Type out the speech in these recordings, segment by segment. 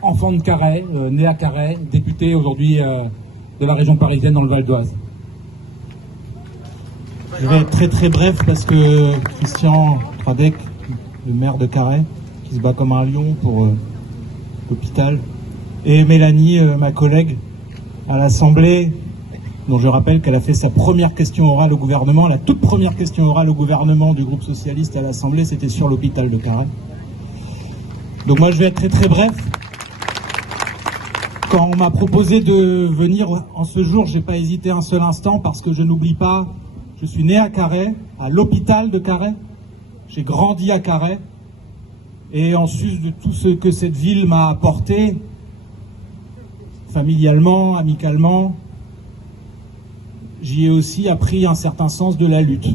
Enfant de Carhaix, né à Carhaix, député aujourd'hui de la région parisienne dans le Val d'Oise. Je vais être très bref parce que Christian Tradec, le maire de Carhaix, qui se bat comme un lion pour l'hôpital, et Mélanie, ma collègue, à l'Assemblée, dont je rappelle qu'elle a fait sa première question orale au gouvernement, la toute première question orale au gouvernement du groupe socialiste à l'Assemblée, c'était sur l'hôpital de Carhaix. Donc moi je vais être très bref. Quand on m'a proposé de venir en ce jour, j'ai pas hésité un seul instant parce que je n'oublie pas, je suis né à Carhaix, à l'hôpital de Carhaix, j'ai grandi à Carhaix, et en sus de tout ce que cette ville m'a apporté, familialement, amicalement, j'y ai aussi appris un certain sens de la lutte.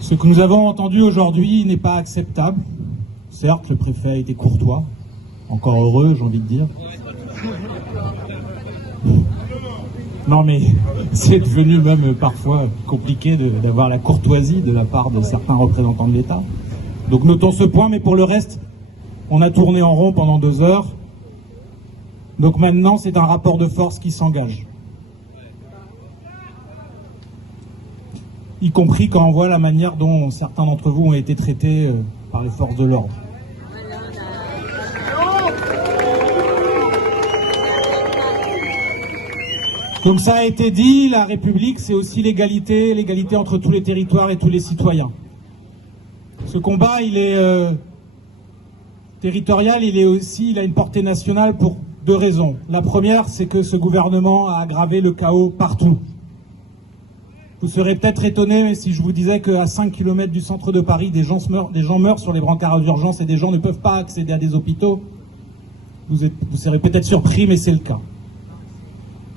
Ce que nous avons entendu aujourd'hui n'est pas acceptable. Certes, le préfet a été courtois, encore heureux, j'ai envie de dire. Non mais c'est devenu même parfois compliqué d'avoir la courtoisie de la part de certains représentants de l'État. Donc notons ce point, mais pour le reste, on a tourné en rond pendant 2 heures. Donc maintenant, c'est un rapport de force qui s'engage. Y compris quand on voit la manière dont certains d'entre vous ont été traités par les forces de l'ordre. Donc ça a été dit, la République, c'est aussi l'égalité, l'égalité entre tous les territoires et tous les citoyens. Ce combat, il est territorial, il a une portée nationale pour 2 raisons. La première, c'est que ce gouvernement a aggravé le chaos partout. Vous serez peut-être étonné si je vous disais qu'à 5 km du centre de Paris, des gens meurent sur les brancards d'urgence et des gens ne peuvent pas accéder à des hôpitaux. Vous serez peut-être surpris, mais c'est le cas.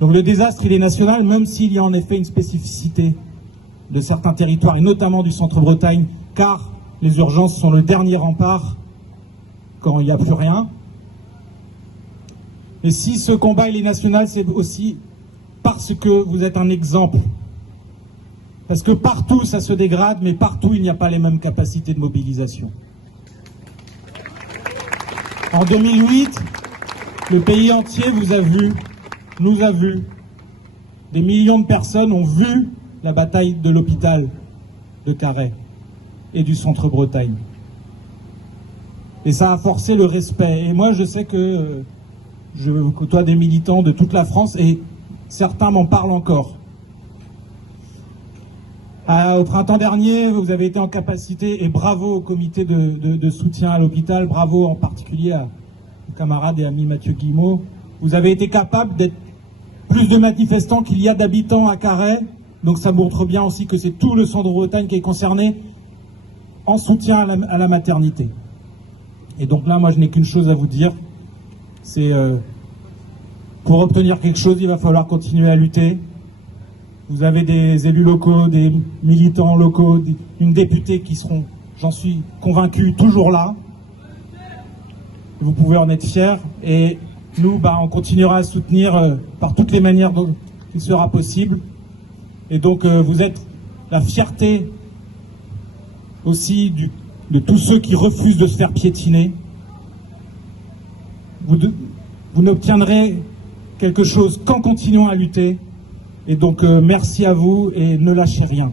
Donc le désastre, il est national, même s'il y a en effet une spécificité de certains territoires, et notamment du centre-Bretagne, car les urgences sont le dernier rempart quand il n'y a plus rien. Et si ce combat, il est national, c'est aussi parce que vous êtes un exemple. Parce que partout, ça se dégrade, mais partout, il n'y a pas les mêmes capacités de mobilisation. En 2008, le pays entier vous a vu, nous a vu. Des millions de personnes ont vu la bataille de l'hôpital de Carhaix et du centre-Bretagne. Et ça a forcé le respect. Et moi, je sais que je côtoie des militants de toute la France et certains m'en parlent encore. Au printemps dernier, vous avez été en capacité, et bravo au comité de soutien à l'hôpital, bravo en particulier à mon camarade et ami Mathieu Guillemot, vous avez été capable d'être plus de manifestants qu'il y a d'habitants à Carhaix, donc ça montre bien aussi que c'est tout le centre-Bretagne qui est concerné en soutien à la maternité. Et donc là, moi je n'ai qu'une chose à vous dire, c'est pour obtenir quelque chose, il va falloir continuer à lutter. Vous avez des élus locaux, des militants locaux, une députée qui seront, j'en suis convaincu, toujours là. Vous pouvez en être fiers. Et nous, on continuera à soutenir par toutes les manières dont il sera possible. Et donc, vous êtes la fierté aussi de tous ceux qui refusent de se faire piétiner. Vous n'obtiendrez quelque chose qu'en continuant à lutter. Et donc, merci à vous et ne lâchez rien.